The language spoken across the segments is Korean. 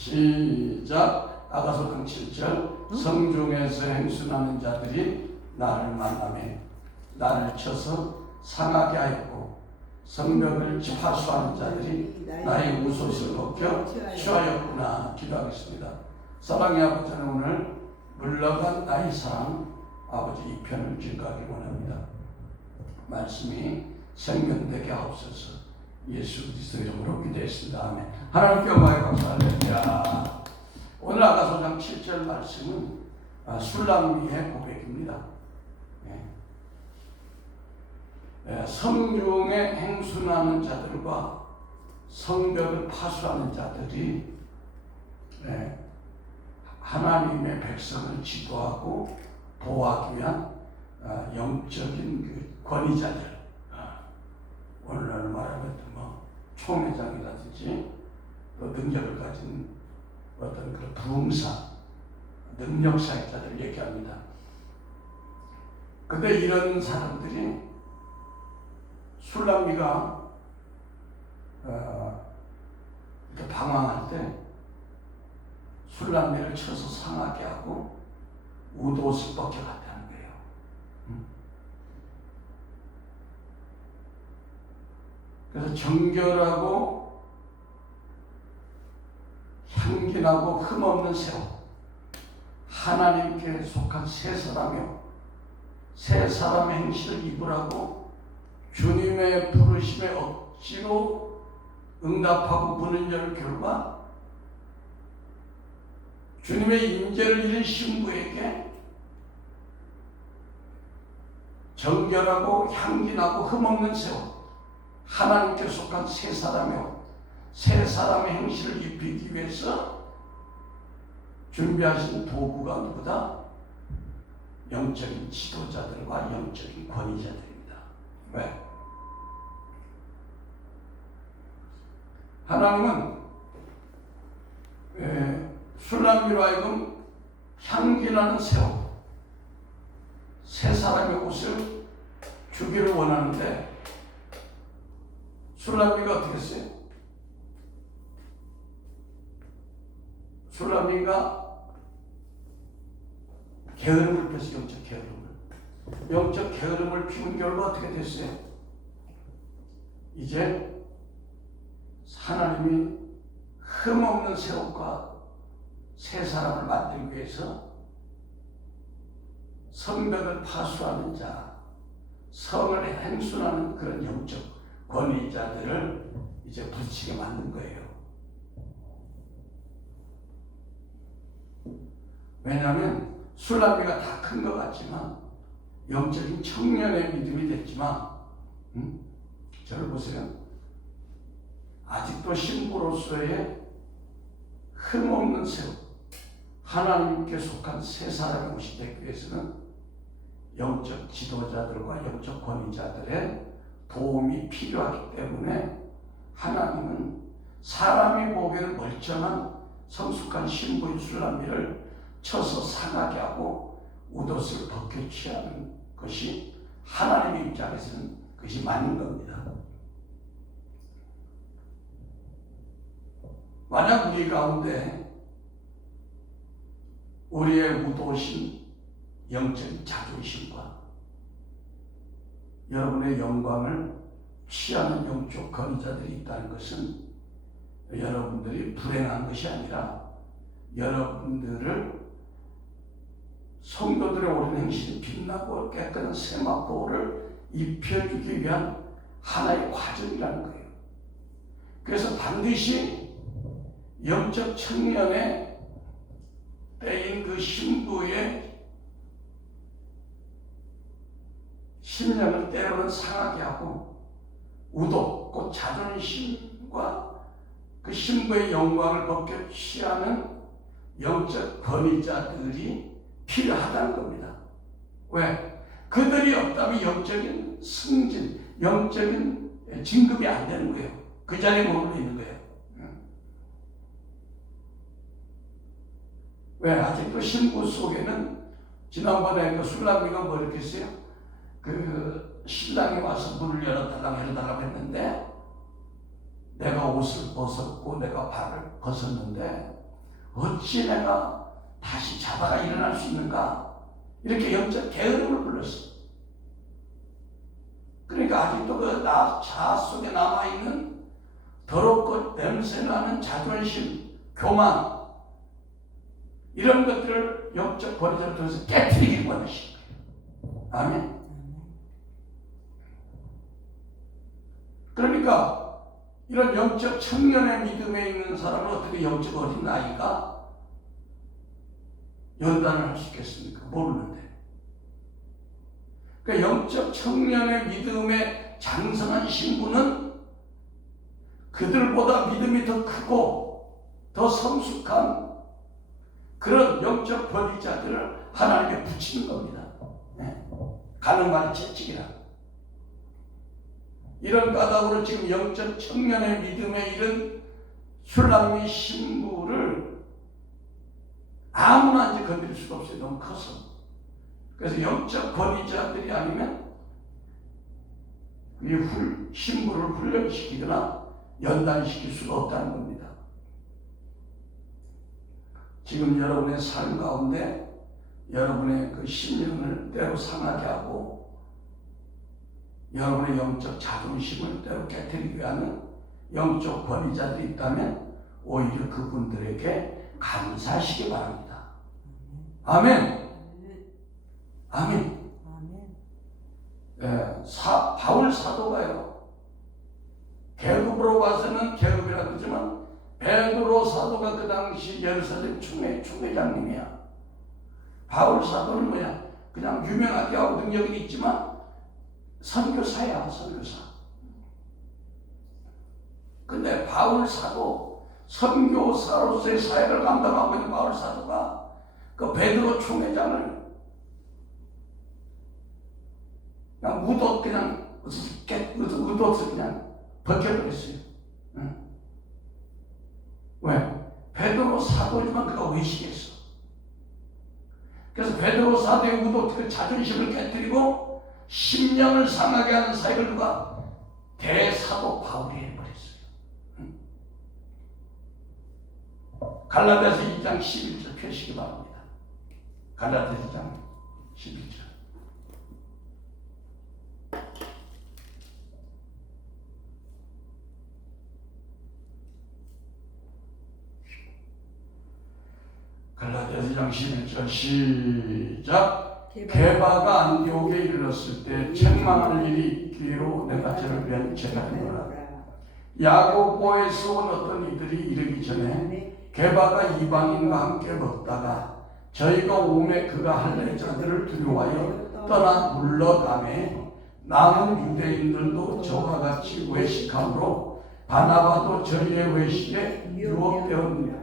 시작. 아가서강 7절. 성중에서 행순하는 자들이 나를 만나며 나를 쳐서 상하게 하였고 성벽을 파수하는 자들이 나의 우소을 벗겨 취하였구나. 기도하겠습니다. 사랑의 아버지는 오늘 물러간 나의 사랑 아버지 이 편을 증거하기 원합니다. 말씀이 생명되게 하옵소서. 예수 그리스도 이름으로 기도했습니다. 아멘. 하나님께 영광에 감사합니다. 오늘 아가서장 7절 말씀은 술람미의 고백입니다. 성중에 행순하는 자들과 성벽을 파수하는 자들이 하나님의 백성을 지도하고 보호하기 위한 영적인 그 권위자들, 오늘날 말하면 총회장이라든지 또 능력을 가진 어떤 그런 부흥사, 능력사역자들을 얘기합니다. 근데 이런 사람들이 술람미가 이렇게 방황할 때 술람미를 쳐서 상하게 하고 우도옷을 벗겨갔다는 거예요. 그래서 정결하고 향기나고 흠없는 새우, 하나님께 속한 새 사람이요, 새 사람의 행실을 입으라고 주님의 부르심에 억지로 응답하고 문을 열 결과 주님의 임재를 잃은 신부에게 정결하고 향기나고 흠없는 새우, 하나님께 속한 새 사람이요, 새 사람의 행실을 입히기 위해서 준비하신 도구가 누구다? 영적인 지도자들과 영적인 권위자들입니다. 왜? 하나님은 술람미로 하여금 향기나는 새우, 새 사람의 옷을 주기를 원하는데 술람미가 어떻게 했어요? 술람미가 게으름을 폈어요. 영적 게으름을 피운 결과 어떻게 됐어요? 이제 하나님이 흠없는 새옷과 새 사람을 만들기 위해서 성벽을 파수하는 자, 성을 행순하는 그런 영적 권위자들을 이제 붙이게 만든 거예요. 왜냐하면 술람미가 다 큰 것 같지만 영적인 청년의 믿음이 됐지만 저를 보세요. 아직도 신부로서의 흠없는 새우, 하나님께 속한 새 사람의 옷이 되기 위해서는 영적 지도자들과 영적 권위자들의 도움이 필요하기 때문에 하나님은 사람이 보기에는 멀쩡한 성숙한 신부인 술람미를 쳐서 상하게 하고 웃옷을 벗겨 취하는 것이 하나님의 입장에서는 그것이 맞는 겁니다. 만약 우리 가운데 우리의 웃옷인 영적인 자존심과 여러분의 영광을 취하는 영적 권위자들이 있다는 것은 여러분들이 불행한 것이 아니라 여러분들을 성도들의 옳은 행실이 빛나고 깨끗한 세마포를 입혀주기 위한 하나의 과정이라는 거예요. 그래서 반드시 영적 청년의 때인 그 신부의 심령을 때로는 상하게 하고 우도, 곧 자존심과 그 신부의 영광을 벗겨 취하는 영적 권위자들이 필요하다는 겁니다. 왜? 그들이 없다면 영적인 승진, 영적인 진급이 안 되는 거예요. 그 자리에 머물러 있는 거예요. 왜? 아직도 신부 속에는 지난번에 그 술람미가 뭐 이렇게 했어요? 그 신랑이 와서 문을 열어달라고 했는데 내가 옷을 벗었고 내가 발을 벗었는데 어찌 내가 다시 자다가 일어날 수 있는가? 이렇게 영적 게으름을 불렀어. 그러니까 아직도 그 자아 속에 남아있는 더럽고 냄새나는 자존심, 교만, 이런 것들을 영적 권위자를 통해서 깨뜨리기 원하신 거예요. 아멘. 그러니까 이런 영적 청년의 믿음에 있는 사람은 어떻게 영적 어린 나이가 연단을 할 수 있겠습니까? 모르는데. 그러니까 영적 청년의 믿음에 장성한 신부는 그들보다 믿음이 더 크고 더 성숙한 그런 영적 권위자들을 하나님께 붙이는 겁니다. 네? 가는 말이 채찍이라. 이런 까닭으로 지금 영적 청년의 믿음에 이른 슐람미 신부를 아무나 이제 건드릴 수가 없어요. 너무 커서. 그래서 영적 권위자들이 아니면 이 신부를 훈련시키거나 연단시킬 수가 없다는 겁니다. 지금 여러분의 삶 가운데 여러분의 그 심령을 때로 상하게 하고 여러분의 영적 자존심을 때로 깨뜨리기 위한 영적 권위자들이 있다면 오히려 그분들에게 감사하시기 바랍니다. 아멘. 아멘. 예, 바울 사도가요. 계급으로 봐서는 계급이라 그러지만 베드로 사도가 그 당시 예루살렘 총회장님이야. 바울 사도는 뭐야? 그냥 유명하게 하고 능력이 있지만 선교사야, 선교사. 근데 바울 사도, 선교사로서의 사역을 감당하고 있는 바울 사도가 그 베드로 총회장을 그냥 의도서 그냥 벗겨버렸어요. 응? 왜? 베드로 사도지만 그가 외식했어. 그래서 베드로 사도의 의도, 그 자존심을 깨뜨리고 심령을 상하게 하는 사역을 누가? 대사도 바울이 해버렸어요. 응? 갈라디아서 2장 11절 펴시기 바랍니다. 갈라디아서 2장 11절. 갈라디아서 2장 11절 시작. 게바가 안디옥에 이르렀을 때 책망할 일이 있기로 내가 저를 위한 죄가 되노라. 야고보에서 온 어떤 이들이 이르기 전에 게바가 이방인과 함께 먹다가 저희가 오매 그가 할례 자들을 두려워하여 떠나 물러가매 남은 유대인들도 저와 같이 외식함으로 바나바도 저희의 외식에 유혹되었느니라.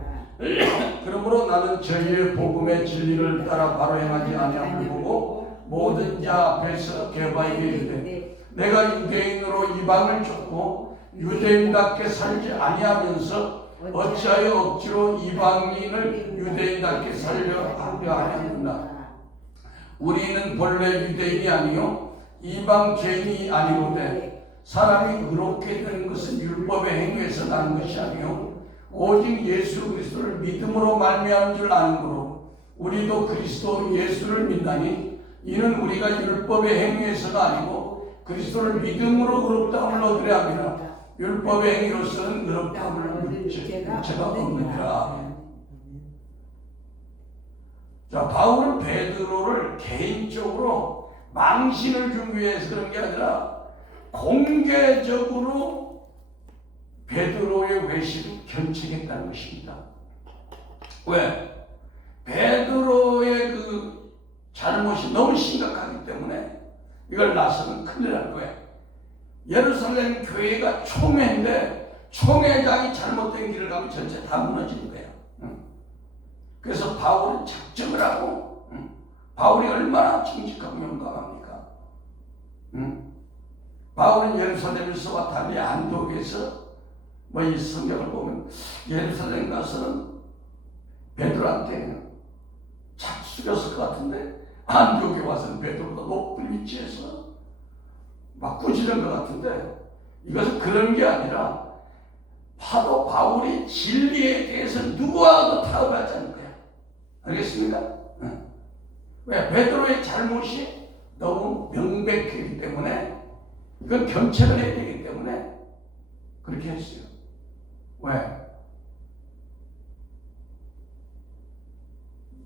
그러므로 나는 저희의 복음의 진리를 따라 바로 행하지 아니함을 보고 모든 자 앞에서 게바에게 이르되 내가 유대인으로 이방을 쫓고 유대인답게 살지 아니하면서 어찌하여 억지로 이방인을 유대인답게 살려 하려 하였느냐. 우리는 본래 유대인이 아니요 이방 죄인이 아니로되 사람이 의롭게 되는 것은 율법의 행위에서 나는 것이 아니요 오직 예수 그리스도를 믿음으로 말미암은 줄 아는므로 우리도 그리스도 예수를 믿나니 이는 우리가 율법의 행위에서가 아니고 그리스도를 믿음으로 의롭다함을 얻으려 함이라. 율법의 행위로서는 의롭다함을 얻을 죄가 없느니라. 자, 바울은 베드로를 개인적으로 망신을 주기 위해서 그런 게 아니라 공개적으로 베드로의 외식을 견책했다는 것입니다. 왜? 베드로의 그 잘못이 너무 심각하기 때문에 이걸 나서는 큰일 날 거예요. 예루살렘 교회가 총회인데 총회장이 잘못된 길을 가면 전체 다 무너지는 거예요. 그래서 바울은 작정을 하고 바울이 얼마나 정직하고 용감합니까? 바울은 예루살렘에서와 달리 안디옥에서 이 성경을 보면 예루살렘 가서는 베드로한테 착 숙였을 것 같은데 안디옥에 와서는 베드로보다 높은 위치에서 막 꾸짖은 것 같은데 이것은 그런 게 아니라 바울이 진리에 대해서 누구와도 사업하자는 거야. 알겠습니까? 왜? 베드로의 잘못이 너무 명백하기 때문에 이건 견책을 해야 되기 때문에 그렇게 했어요. 왜?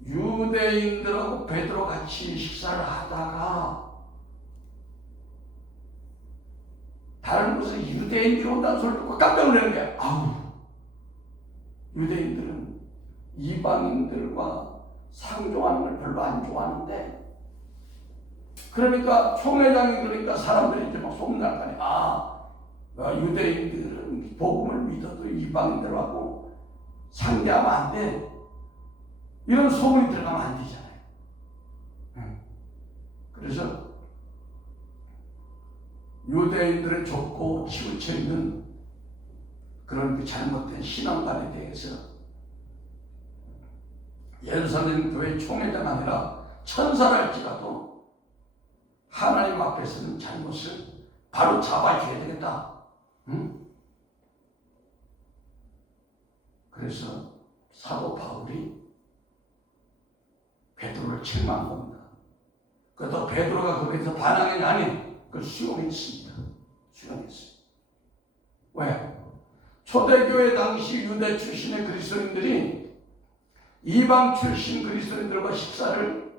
유대인들하고 베드로 같이 식사를 하다가 다른 곳에 유대인들이 온다는 소리를 듣고 깜짝 놀라는 거야. 아우, 유대인들은 이방인들과 상종하는 걸 별로 안 좋아하는데, 그러니까 총회장이 그러니까 사람들이 이제 막 소문날 거 아니야. 유대인들은 복음을 믿어도 이방인들하고 상대하면 안 돼. 이런 소문이 들어가면 안 되잖아요. 그래서 유대인들의 좁고 치우쳐 있는 그런 그 잘못된 신앙관에 대해서 예루살렘 교회 총회장 아니라 천사랄지라도 하나님 앞에서는 잘못을 바로 잡아줘야 되겠다. 그래서 사도 바울이 베드로를 책망한 겁니다. 그래도 베드로가 거기서 반항이 아닌 그걸 수용했습니다. 수용했어요. 왜? 초대교회 당시 유대 출신의 그리스도인들이 이방 출신 그리스도인들과 식사를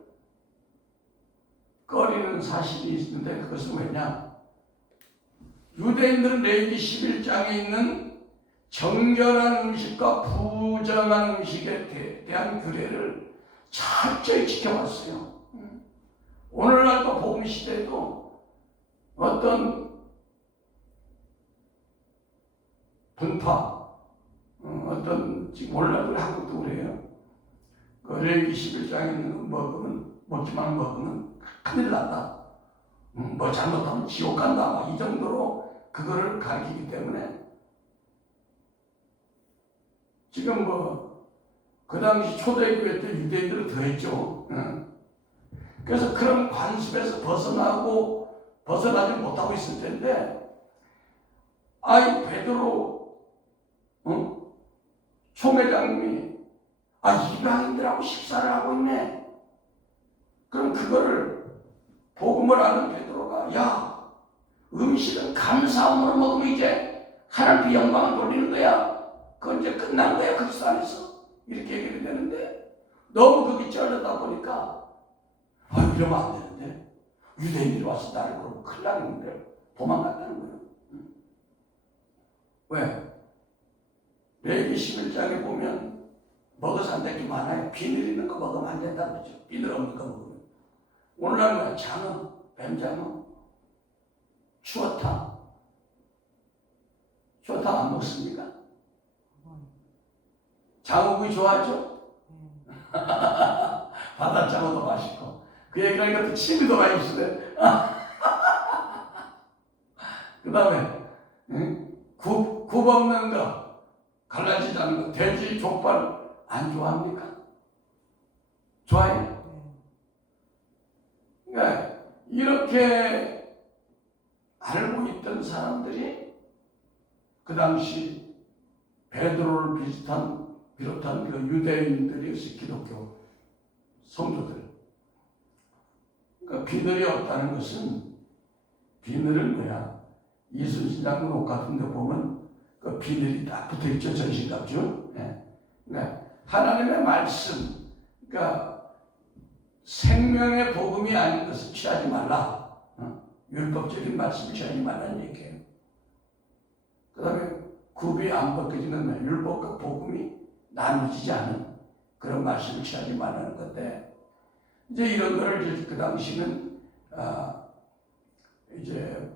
꺼리는 사실이 있는데, 그것은 왜냐? 유대인들은 레위기 11장에 있는 정결한 음식과 부정한 음식에 대한 규례를 철저히 지켜왔어요. 오늘날도 복음 시대에도 어떤 분파, 어떤 지금 오늘날도 한국도 그래요. 그 레위기 11장에 있는 먹지만 먹으면 큰일 난다. 뭐 잘못하면 지옥 간다. 막 이 정도로 그거를 가르치기 때문에 지금 그 당시 초대교회 때 유대인들은 더 했죠. 그래서 그런 관습에서 벗어나지 못하고 있을 텐데, 베드로, 총회장님이, 이방인들하고 식사를 하고 있네. 그럼 그거를 복음을 아는 베드로가, 야, 음식은 감사함으로 먹으면 이제 하나님께 영광을 돌리는 거야. 그건 이제 끝난 거야, 그리스도 안에서. 이렇게 얘기를 되는데, 너무 그게 쩔려다 보니까, 이러면 안 되는데, 유대인들이 와서 나를 그러면 큰일 나겠는데, 도망갔다는 거예요. 왜? 레위기 11장에 보면 먹어서 안 될 게 많아요. 비늘 있는 거 먹으면 안 된다는 거죠. 비늘 없는 거 먹으면. 오늘날은 장어, 뱀장어, 추어탕. 추어탕 안 먹습니까? 장어구이 좋아하죠? 바다장어도 맛있고. 그 얘기하니까 또 침이 많이시네. 그 다음에 굽 없는 거, 갈라지지 않는 거, 돼지 족발 안 좋아합니까? 좋아해요? 그러니까 이렇게 알고 있던 사람들이 그 당시 베드로를 비롯한 그 유대인들이었어요. 기독교 성도들. 그러니까 비늘이 없다는 것은, 비늘은 뭐야? 이순신장군 옷 같은 데 보면 그 비늘이 딱 붙어 있죠. 전신갑주. 그러니까 하나님의 말씀, 그러니까 생명의 복음이 아닌 것을 취하지 말라. 율법적인 말씀을 취하지 말라는 얘기예요. 그 다음에 굽이 안 벗겨지는 율법과 복음이 나누어지지 않은 그런 말씀을 취하지 말라는 건데, 이제 이런 거를 이제 그 당시는 이제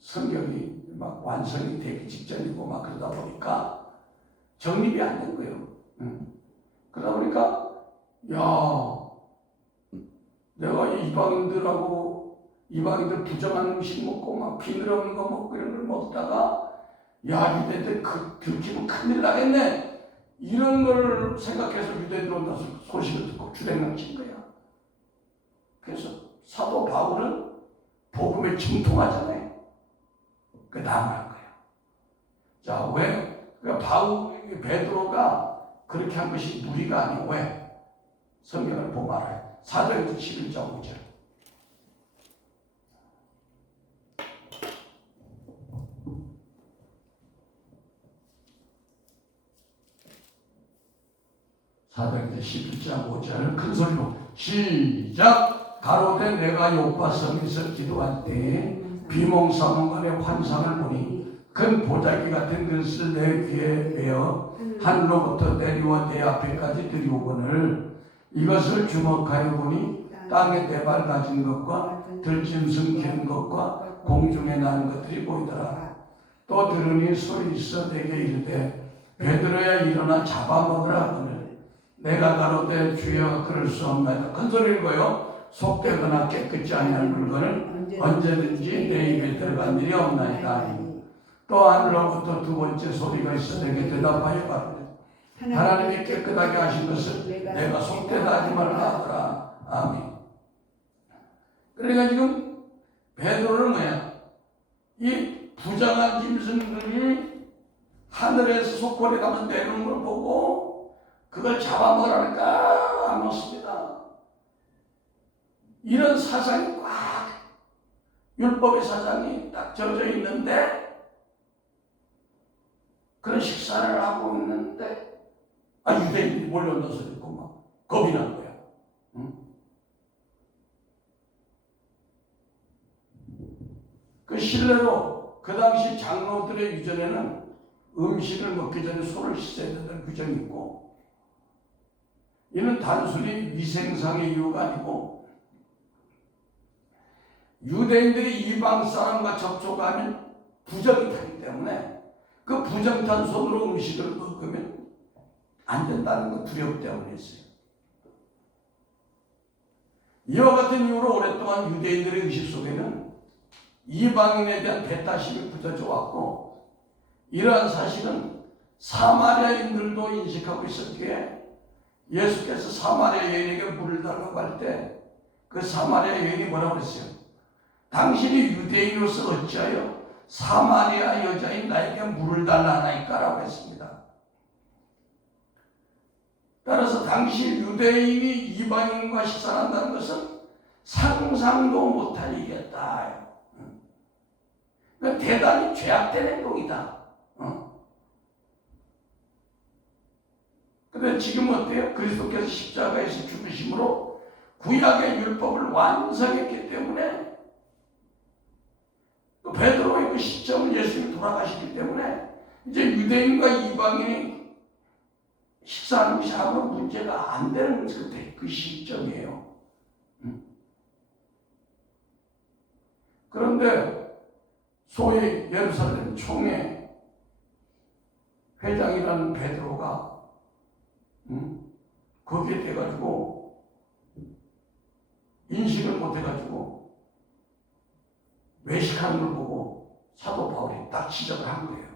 성경이 막 완성이 되기 직전이고 막 그러다 보니까 정립이 안 된 거예요. 그러다 보니까 내가 이방인들 부정한 음식 먹고 막 비늘 없는 거 먹고 이런 걸 먹다가 유대인들 들키면 큰일 나겠네. 이런 걸 생각해서 유대인들 온다서 소식을 듣고 주랭랑 친 거야. 그래서 사도 바울은 복음에 정통하잖아요. 그 다음 한 거야. 자, 왜? 그러니까 베드로가 그렇게 한 것이 무리가 아니고 왜? 성경을 보면 알아요. 사도행전 11장 5절. 사도행전 11장 5절 큰 소리로 시작. 가로되 내가 요파 성에서 기도할 때에 비몽사몽간의 환상을 보니 큰 보자기 같은 것을 내 귀에 메어 하늘로부터 내려와 내 앞에까지 들이오거늘 이것을 주목하여 보니 땅에 네발 가진 것과 들짐승 기는 것과 공중에 나는 것들이 보이더라. 또 들으니 소리 있어 내게 이르되 베드로야 일어나 잡아먹으라 하거늘 내가 가로되 주여 그럴 수 없나이다. 큰 소리를 거요. 속되거나 깨끗지 아니할 물건을 언제든지 내 입에 들어간 일이 없나이다. 또 하늘로부터 두 번째 소리가 있어 내게 대답하여 가로되 하나님이 깨끗하게 하신 것을 내가 속되다 하지 말라 하더라. 아멘. 그러니까 지금 베드로는 뭐야? 이 부정한 짐승들이 하늘에서 속골에 가면서 내려오는 걸 보고 그걸 잡아먹으라니까 안 먹습니다. 이런 사상이 꽉 율법의 사상이 딱 젖어 있는데 그런 식사를 하고 있는데 유대인들이 몰려온다서 있고 막 겁이 난 거야. 응? 그 실례로 그 당시 장로들의 유전에는 음식을 먹기 전에 손을 씻어야 된다는 규정이 있고 이는 단순히 위생상의 이유가 아니고 유대인들이 이방 사람과 접촉하면 부정이 타기 때문에 그 부정탄 손으로 음식을 먹으면 안 된다는 그 두려움 때문에 있어요. 이와 같은 이유로 오랫동안 유대인들의 의식 속에는 이방인에 대한 배타심이 붙어져 왔고 이러한 사실은 사마리아인들도 인식하고 있었기에 예수께서 사마리아 여인에게 물을 달라고 할 때 그 사마리아 여인이 뭐라고 그랬어요? 당신이 유대인으로서 어찌하여 사마리아 여자인 나에게 물을 달라 하나이까? 라고 했습니다. 따라서 당시 유대인이 이방인과 식사한다는 것은 상상도 못할 일이었다. 그러니까 대단히 죄악된 행동이다. 그런데 지금 어때요? 그리스도께서 십자가에서 죽으심으로 구약의 율법을 완성했기 때문에 또 베드로의 그 시점을 예수님이 돌아가시기 때문에 이제 유대인과 이방인이 식사하는 것이 아무런 문제가 안 되는 그 시점이에요. 그런데 소위 예루살렘 총회 회장이라는 베드로가 거기에 돼가지고 인식을 못해가지고 외식하는 걸 보고 사도 바울이 딱 지적을 한 거예요.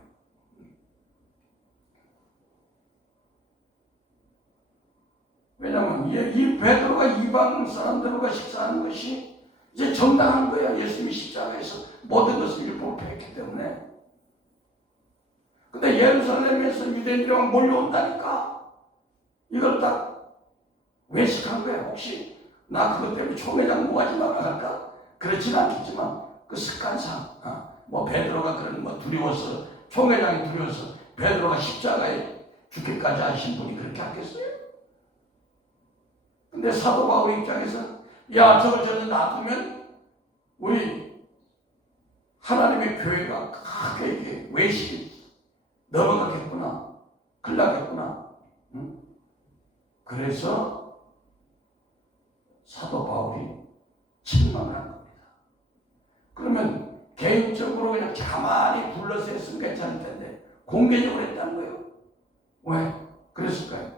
왜냐하면 이 베드로가 이방 사람들과 식사하는 것이 이제 정당한 거야. 예수님이 십자가에서 모든 것을 율법했기 때문에. 근데 예루살렘에서 유대인들이 막 몰려온다니까 이걸 딱 외식한 거야. 혹시 나 그것 때문에 총회장 모하지 말아 갈까? 그렇지는 않겠지만 그 습관상 뭐 베드로가 그런 뭐 두려워서 총회장이 두려워서 베드로가 십자가에 죽기까지 하신 분이 그렇게 하겠어요? 근데 사도 바울 입장에서 야 저걸 놔두면 우리 하나님의 교회가 크게 이게 외식이 넘어가겠구나 큰일 나겠구나. 그래서 사도 바울이 침망한 겁니다. 그러면 개인적으로 그냥 가만히 불러서 했으면 괜찮을 텐데 공개적으로 했다는 거예요. 왜? 그랬을까요?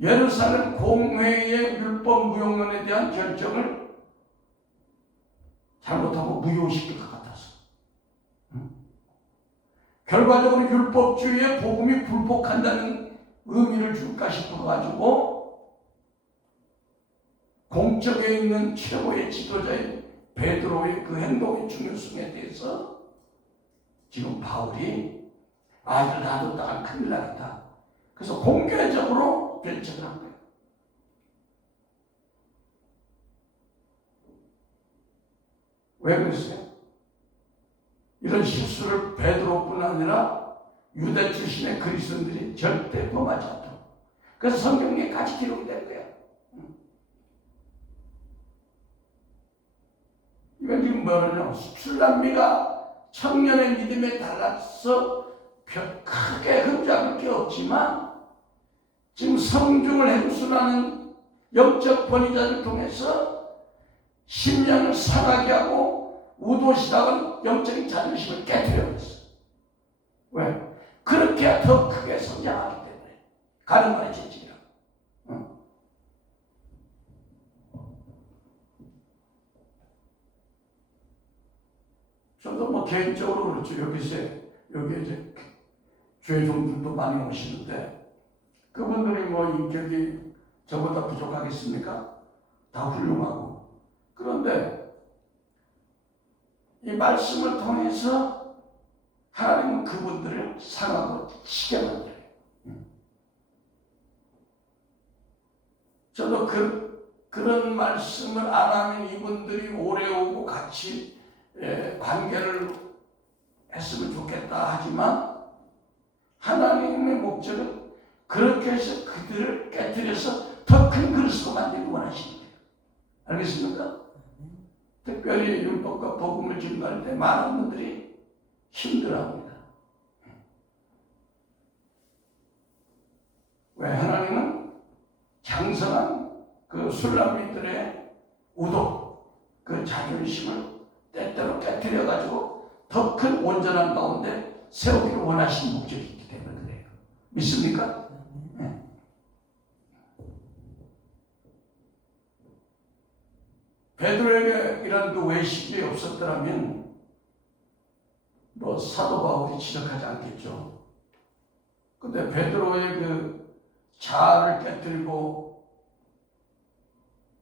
예루살렘 공회의 율법 무용론에 대한 결정을 잘못하고 무효시킬 것 같아서. 결과적으로 율법주의의 복음이 불복한다는 의미를 줄까 싶어가지고 공적에 있는 최고의 지도자인 베드로의 그 행동의 중요성에 대해서 지금 바울이 아이들 놔뒀다가 큰일 나겠다. 그래서 공개적으로 결정을 한 거예요. 왜 그랬어요? 이런 실수를 베드로뿐 아니라 유대 출신의 그리스도인들이 절대 범하지 않도록. 그래서 성경에까지 기록이 된 거야. 이건 지금 뭐냐면 술람미가 청년의 믿음에 달라서 크게 흠잡을 게 없지만 지금 성중을 행순하는 영적 권위자를 통해서 심령을 상하게 하고 우도시다가 영적인 자존심을 깨뜨려버렸어. 왜? 그렇게 더 크게 성장하기 때문에. 가늠하는 재질이라. 저도 뭐 개인적으로 그렇죠. 여기 이제 교회 종들도 많이 오시는데 그분들이 뭐 인격이 저보다 부족하겠습니까? 다 훌륭하고. 그런데 이 말씀을 통해서 하나님은 그분들을 상하고 치게 만들어요. 저도 그런 말씀을 안 하면 이분들이 오래 오고 같이 관계를 했으면 좋겠다 하지만 하나님의 목적은 그렇게 해서 그들을 깨뜨려서 더 큰 그릇으로 만들고 원하시는 거예요. 알겠습니까? 특별히 율법과 복음을 증거할 때 많은 분들이 힘들어합니다. 왜? 하나님은 장성한 그 술람미들의 우도, 그 자존심을 때때로 깨뜨려가지고 더 큰 온전한 가운데 세우기를 원하시는 목적이 있기 때문에 그래요. 믿습니까? 네. 베드로에게 이런 그 외식이 없었더라면 뭐 사도 바울이 지적하지 않겠죠. 근데 베드로의 그 자아를 깨뜨리고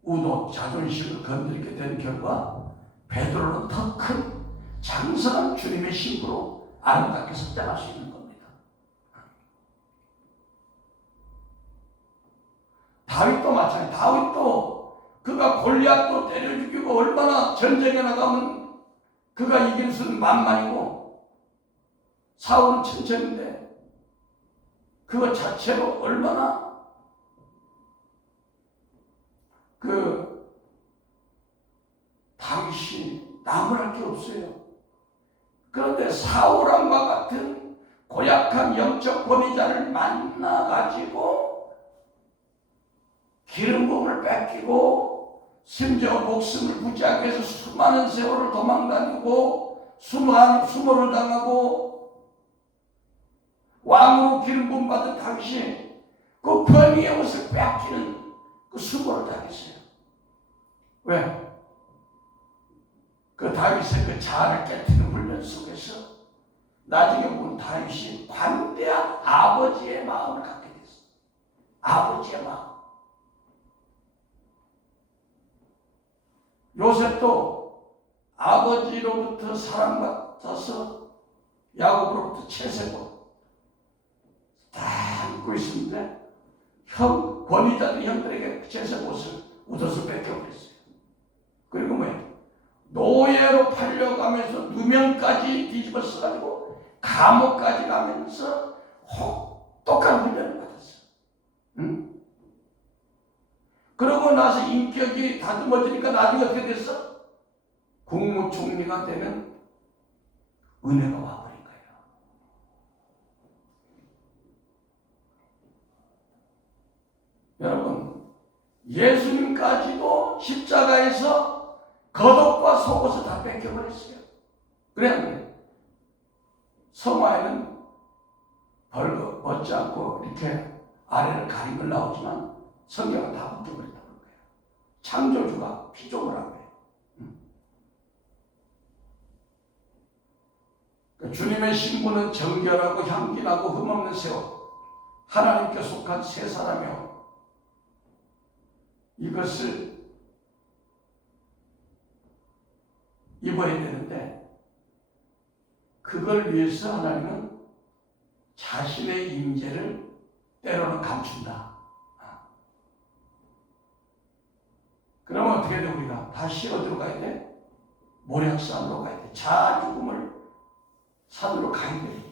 우도, 자존심을 건드리게 된 결과 베드로는 더 큰 장성한 주님의 신부로 아름답게 성장할 수 있는 겁니다. 다윗도 마찬가지. 다윗도 그가 골리앗도 때려 죽이고 얼마나 전쟁에 나가면 그가 이길 수는 만만이고 사울은 천천인데 그것 자체로 얼마나 다윗이 나무랄 게 없어요. 그런데 사울왕과 같은 고약한 영적 권위자를 만나가지고 기름 부음을 뺏기고 심지어 목숨을 부지하기 위해서 수많은 세월을 도망다니고 수모를 당하고 왕으로 기름 부음 받은 당시 그 권위의 옷을 뺏기는 그 수모를 당했어요. 왜? 그 다윗의 그 자아를 깨뜨리는 훈련 속에서 나중에 본 다윗이 관대한 아버지의 마음을 갖게 됐어요. 아버지의 마음. 요셉도 아버지로부터 사랑받아서 야곱으로부터 채색으로 다 입고 있었는데 권위자들이 형들에게 채색 옷을 웃어서 뺏겨버렸어요. 그리고 뭐예요? 노예로 팔려가면서 누명까지 뒤집어 써가지고 감옥까지 가면서 혹독한 훈련을 받았어. 응? 그러고 나서 인격이 다듬어지니까 나중에 어떻게 됐어? 국무총리가 되면 은혜가 와버린 거예요. 여러분, 예수님까지도 십자가에서 겉옷과 속옷을 다 뺏겨버렸어요. 그래, 성화에는 벗지 않고 이렇게 아래를 가리고 나오지만 성경은 다 벗겨버렸다는 거예요. 창조주가 피조물 한 거예요. 주님의 신부는 정결하고 향기나고 흠없는 새옷, 하나님께 속한 새 사람이요. 이것을 입어야 되는데 그걸 위해서 하나님은 자신의 임재를 때로는 감춘다. 그러면 어떻게 돼? 우리가 다시 어디로 가야 돼? 모략산으로 가야 돼. 자아 죽음을 산으로 가야 돼.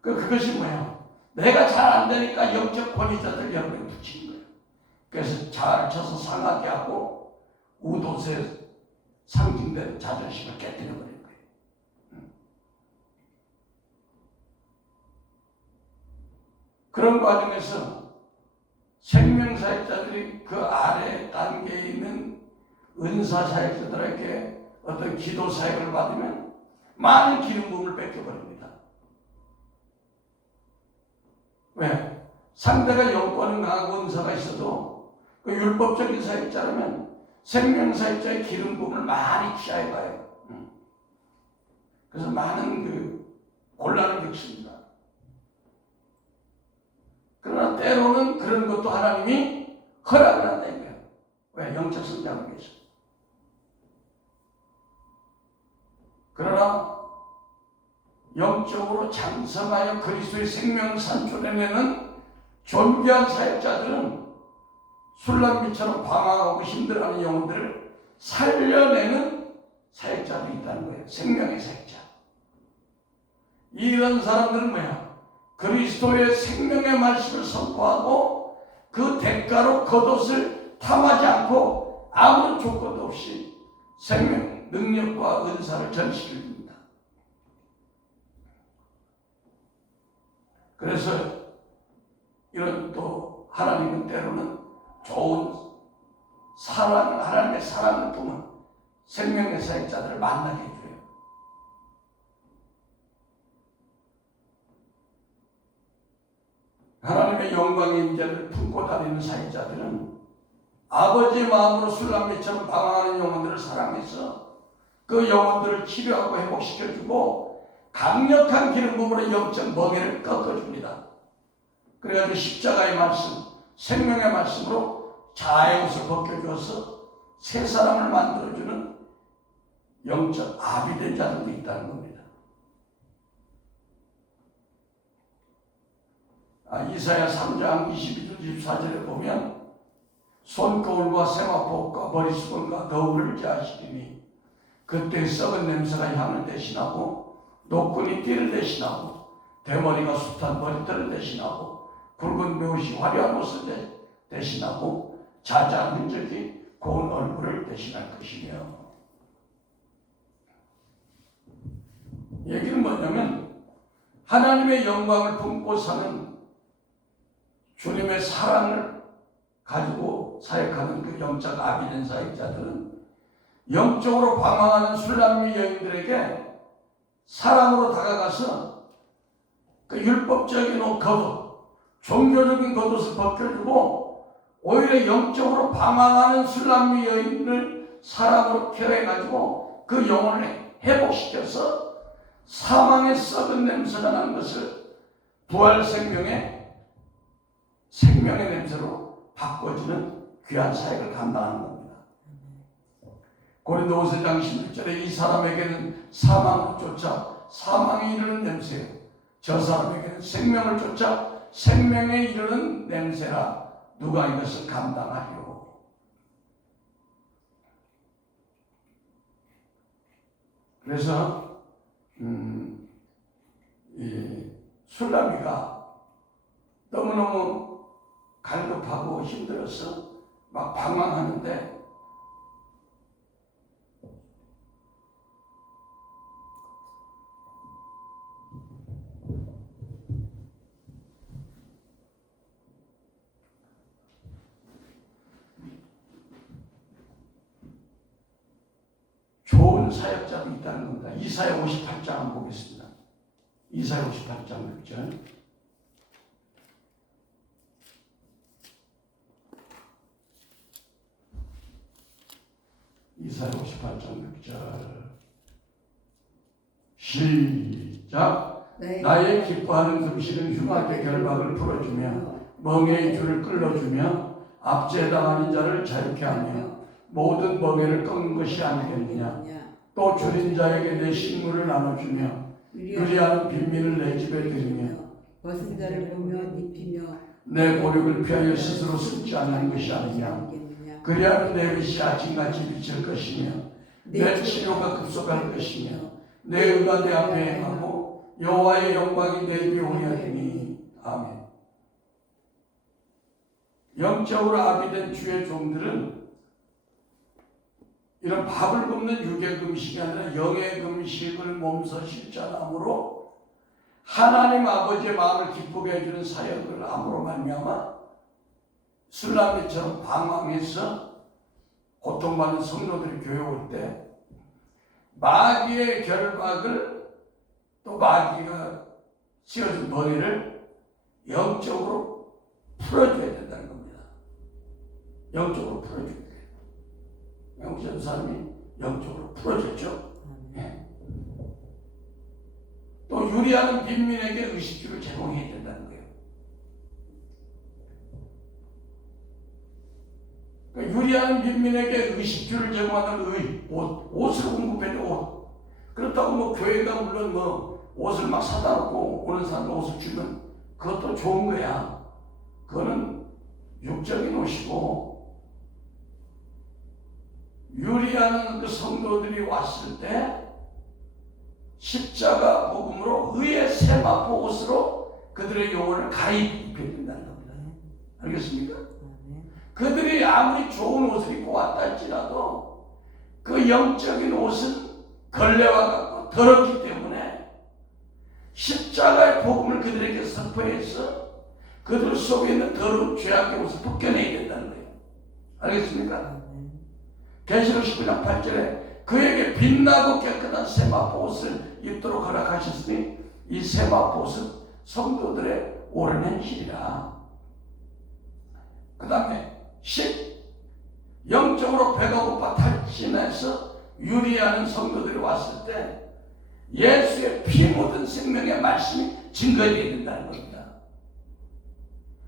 그것이 뭐야? 내가 잘 안 되니까 영적 권위자들 여러분에 붙이는 거예요. 그래서 자아를 쳐서 상하게 하고 우도세 상징되는 자존심을 깨뜨려 버리는 거예요. 그런 과정에서 생명사역자들이 그 아래 단계에 있는 은사사역자들에게 어떤 기도사역을 받으면 많은 기름 부음을 뺏겨버립니다. 왜? 상대가 영권은 강하고 은사가 있어도 그 율법적인 사역자라면 생명사역자의 기름 부음을 많이 취하해봐요. 그래서 많은 그 곤란을 겪습니다. 그러나 때로는 그런 것도 하나님이 허락을 한다는 거예요. 왜? 영적 성장을 위해서. 그러나 영적으로 장성하여 그리스도의 생명을 산출해내는 존귀한 사역자들은 술람미처럼 방황하고 힘들어하는 영혼들을 살려내는 사역자들이 있다는 거예요. 생명의 사역자. 이런 사람들은 뭐야? 그리스도의 생명의 말씀을 선포하고 그 대가로 겉옷을 탐하지 않고 아무런 조건도 없이 생명, 능력과 은사를 전시를 줍니다. 그래서 이런 또 하나님은 때로는 좋은 사랑, 하나님의 사랑을 품은 생명의 사역자들을 만나게 해줘요. 하나님의 영광의 임재를 품고 다니는 사역자들은 아버지의 마음으로 술람미처럼 방황하는 영혼들을 사랑해서 그 영혼들을 치료하고 회복시켜주고 강력한 기름 부음으로 영적 멍에를 꺾어줍니다. 그래가지고 십자가의 말씀, 생명의 말씀으로 자아의 옷을 벗겨주어서 새 사람을 만들어주는 영적 아비 된 자들도 있다는 겁니다. 이사야 3장 22절 24절에 보면 손거울과 세마포과 머리수건과 거울을 제하시리니 그때 썩은 냄새가 향을 대신하고 노끈이 띠를 대신하고 대머리가 숱한 머리털을 대신하고 굵은 묘시 화려한 옷을 대신하고 자자한 흔적이 고운 얼굴을 대신할 것이며. 얘기는 뭐냐면 하나님의 영광을 품고 사는 주님의 사랑을 가지고 사역하는 그 영적 아비된 사역자들은 영적으로 방황하는 술람미 여인들에게 사랑으로 다가가서 그 율법적인 겉옷, 종교적인 겉옷을 벗겨주고 오히려 영적으로 방황하는 술람미 여인을 사랑으로 케어해가지고 그 영혼을 회복시켜서 사망의 썩은 냄새가 나는 것을 부활 생명의 냄새로 바꿔주는 귀한 사역을 감당하는 겁니다. 고린도 5장 16절에 이 사람에게는 사망을 쫓아 사망에 이르는 냄새요 저 사람에게는 생명을 쫓아 생명에 이르는 냄새라 누가 이것을 감당하리요. 그래서 이 술람이가 너무너무 갈급하고 힘들어서 막 방황하는데 좋은 사역자도 있다는 겁니다. 이사야 58장 한번 보겠습니다. 이사야 58장 6절. 이사야 58장 6절 시작. 나의 기뻐하는 금실은 흉악의 결박을 풀어주며 멍에의 줄을 끌어주며 압제에 당하는 자를 자유케 하며 모든 멍에를 꺾는 것이 아니겠느냐. 또 줄인 자에게 내 식물을 나눠주며 유리하는 빈민을 내 집에 들이며 벗은 자를 보며 입히며 내 고력을 피하여 스스로 숨지 않는 것이 아니냐. 그리하면 내 빛이 아침같이 비칠 것이며 내 치료가 급속할 것이며 내 의가 내 앞에 행하고 여호와의 영광이 내 뒤에 오게 하리니. 아멘. 영적으로 아비된 주의 종들은 이런 밥을 굶는 육의 금식이 아니라 영의 금식을 몸소 실천함으로 하나님 아버지의 마음을 기쁘게 해주는 사역을 함으로 말미암아 술람미처럼 방황해서 고통받는 성도들이 교회 올 때 마귀의 결박을 또 마귀가 씌워준 머리를 영적으로 풀어줘야 된다는 겁니다. 영적으로 풀어줘야 돼요. 영적인 사람이 영적으로 풀어줬죠. 예. 또 유리하는 빈민에게 의식주를 제공해야 된다는 거예요. 그러니까 유리하는 빈민에게 의식주를 제공하는 옷을 공급해줘. 옷. 그렇다고 뭐 교회가 물론 뭐 옷을 막 사다 놓고 오는 사람들 옷을 주면 그것도 좋은 거야. 그거는 육적인 옷이고, 유리하는 그 성도들이 왔을 때 십자가 복음으로 의의 세마포 옷으로 그들의 영혼을 가입해야 된다는 겁니다. 알겠습니까? 그들이 아무리 좋은 옷을 입고 왔다 할지라도 그 영적인 옷은 걸레와 같고 더럽기 때문에 십자가의 복음을 그들에게 선포해서 그들 속에 있는 더러운 죄악의 옷을 벗겨내야 된다는 거예요. 알겠습니까? 계시록 19장 8절에 그에게 빛나고 깨끗한 세마포 옷을 입도록 허락하셨으니 이 세마포 옷은 성도들의 옳은 행실이라. 그 다음에 10. 영적으로 배가 고파 탈진해서 유리하는 성도들이 왔을 때 예수의 피 묻은 생명의 말씀이 증거되어야 된다는 겁니다.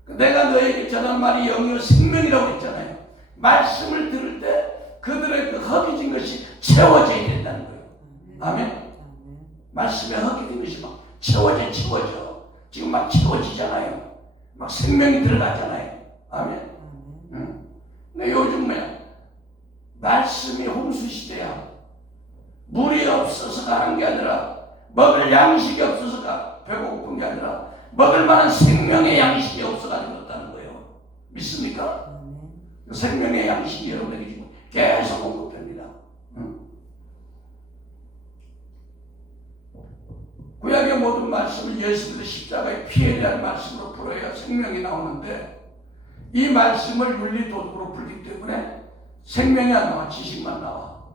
내가 너에게 전한 말이 영이요 생명이라고 했잖아요. 말씀을 들을 때 그들의 그 허기진 것이 채워져야 된다는 거예요. 아멘. 말씀에 허기진 것이 막 채워져. 지금 막 채워지잖아요. 막 생명이 들어가잖아요. 아멘. 근데 요즘 뭐야? 말씀이 홍수 시대야. 물이 없어서가 하는 게 아니라, 먹을 양식이 없어서가 배고픈 게 아니라 먹을 만한 생명의 양식이 없어가지고 그렇다는 거예요. 믿습니까? 생명의 양식이 여러분에게 지금 계속 공급됩니다. 구약의 모든 말씀을 예수님의 십자가의 피에 대한 말씀으로 풀어야 생명이 나오는데, 이 말씀을 윤리 도덕으로 풀기 때문에 생명이 안 나와. 지식만 나와.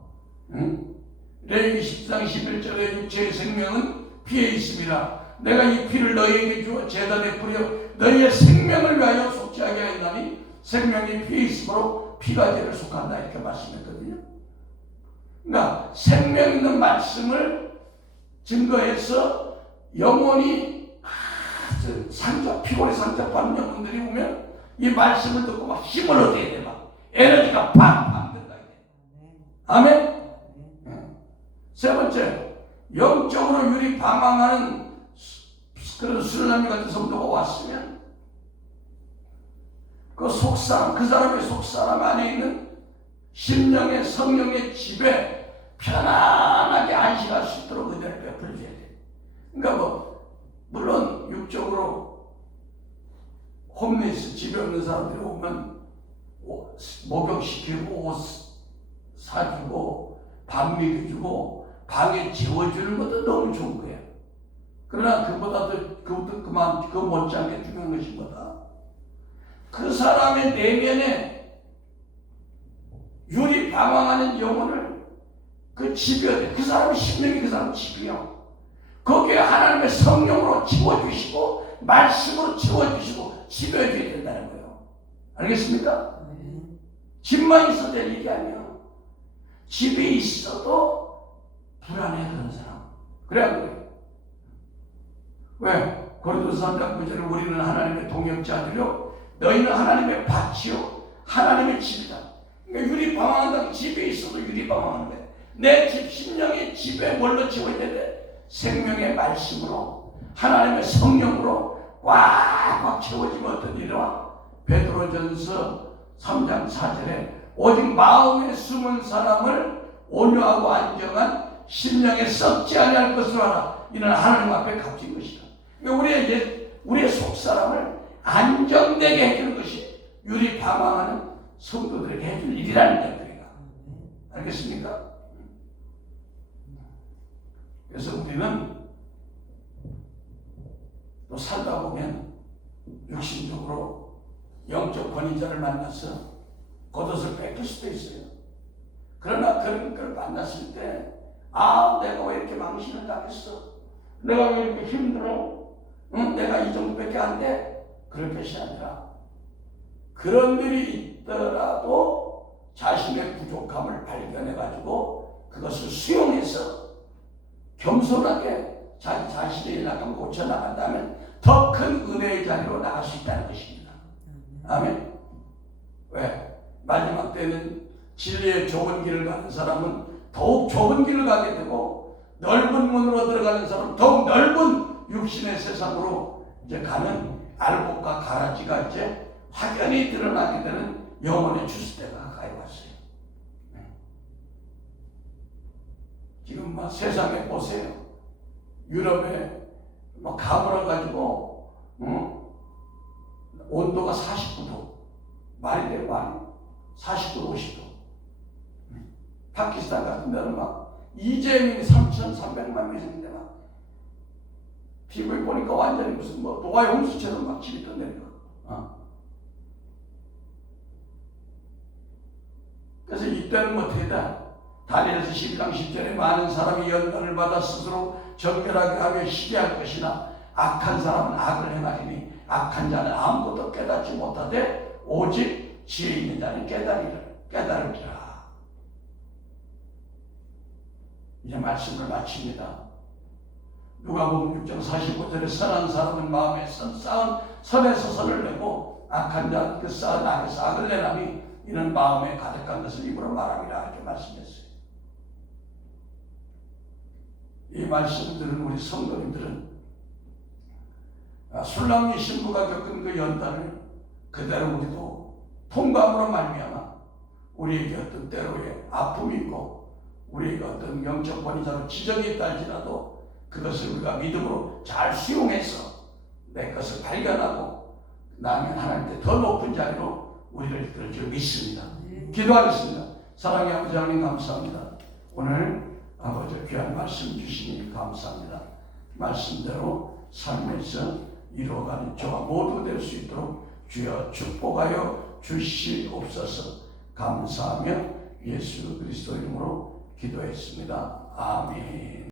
레위기 10장 11절에 육체의 생명은 피에 있습니다. 내가 이 피를 너희에게 주어 제단에 뿌려 너희의 생명을 위하여 속죄하게 하였나니 생명이 피에 있으므로 피가 죄를 속한다. 이렇게 말씀했거든요. 그러니까 생명 있는 말씀을 증거해서 영혼이 피곤에 상접하는 영혼들이 오면 이 말씀을 듣고 막 힘을 얻어야 돼. 막 에너지가 팡팡 들어가야 돼. 아멘. 세 번째, 영적으로 유리 방황하는 그런 술람이 같은 성도가 왔으면 그 속사람, 그 사람의 속사람 안에 있는 심령의 성령의 집에 편안하게 안식할 수 있도록 은혜를 베풀어줘야 돼. 그러니까 뭐 물론 육적으로 홈리스, 집에 없는 사람들이 오면 목욕시키고 옷 사주고 밥 먹여주고 방에 재워주는 것도 너무 좋은 거예요. 그러나 그것도 그만 그 못지않게 중요한 것이 뭐다? 그 사람의 내면에 유리 방황하는 영혼을 그 집여야 돼. 그 사람의 심령이 그 사람 집이요. 거기에 하나님의 성령으로 지워주시고 말씀으로 지워주시고 집여줘야 된다는 거예요. 알겠습니까? 집만 있어도 될 일이 아니에요. 집이 있어도 불안해. 그런 사람. 그래야 그래요. 왜? 고린도서 3장 9절에 우리는 하나님의 동역자들이요 너희는 하나님의 밭이요 하나님의 집이다. 그러니까 유리 방황한다고 집에 있어도 유리 방황하는 거예요. 내 집, 심령의 집에 뭘로 채워야 되는데 생명의 말씀으로 하나님의 성령으로 꽉꽉 채워지면 어떤 일이 와? 베드로전서 3장 4절에 오직 마음에 숨은 사람을 온유하고 안정한 심령에 썩지 아니할 것으로 하라. 이는 하나님 앞에 값진 것이다. 그러니까 우리의 속사람을 안정되게 해주는 것이 유리 방황하는 성도들에게 해줄 일이라는 것들이가. 알겠습니까? 그래서 우리는 또 살다 보면 육신적으로 영적 권위자를 만나서 겉옷을 뺏길 수도 있어요. 그러나 그런 걸 만났을 때 내가 왜 이렇게 망신을 당했어? 내가 왜 이렇게 힘들어? 내가 이 정도밖에 안 돼? 그럴 것이 아니라 그런 일이 있더라도 자신의 부족함을 발견해가지고 그것을 수용해서 겸손하게 자기 자신의 약간 고쳐나간다면 더 큰 은혜의 자리로 나갈 수 있다는 것입니다. 아멘. 왜? 마지막 때는 진리의 좁은 길을 가는 사람은 더욱 좁은 길을 가게 되고 넓은 문으로 들어가는 사람은 더욱 넓은 육신의 세상으로 이제 가는 알곡과 가라지가 이제 확연히 드러나게 되는 영혼의 주스때가 가까이 왔어요. 지금 막 세상에 보세요. 유럽에 막 가물어 가지고 온도가 49도 말이 돼요. 말이 49도 50도. 파키스탄 같은 데는 막 이재민이 3,300만 명인데 막 TV에 보니까 완전히 무슨 뭐 노아의 홍수처럼 막 집이 떠내려. 그래서 이때는 뭐 다니엘서 12장 10절에 많은 사람이 연단을 받아 스스로 정결하게 하며 시기할 것이나 악한 사람은 악을 행하리니 악한 자는 아무것도 깨닫지 못하되 오직 지혜 있는 자는 깨달으리라. 이제 말씀을 마칩니다. 누가복음 6장 45절에 선한 사람은 마음에 쌓은 선에서 선을 내고 악한 자는 그 쌓은 악에서 악을 내나니 이는 마음에 가득한 것을 입으로 말함이라 이렇게 말씀했어요. 이 말씀을 들은 우리 성도님들은 술람리 신부가 겪은 그 연단을 그대로 우리도 통감으로 말미암아 우리에게 어떤 때로의 아픔이 있고 우리에게 어떤 영적 권위자로 지적이 있다 할지라도 그것을 우리가 믿음으로 잘 수용해서 내 것을 발견하고 나면 하나님께 더 높은 자리로 우리를 이끌 줄 믿습니다. 기도하겠습니다. 사랑의 아버지 하나님 감사합니다. 오늘 아버지 귀한 말씀 주시니 감사합니다. 말씀대로 삶에서 이루어가는 저와 모두 될 수 있도록 주여 축복하여 주시옵소서. 감사하며 예수 그리스도 이름으로 기도했습니다. 아멘.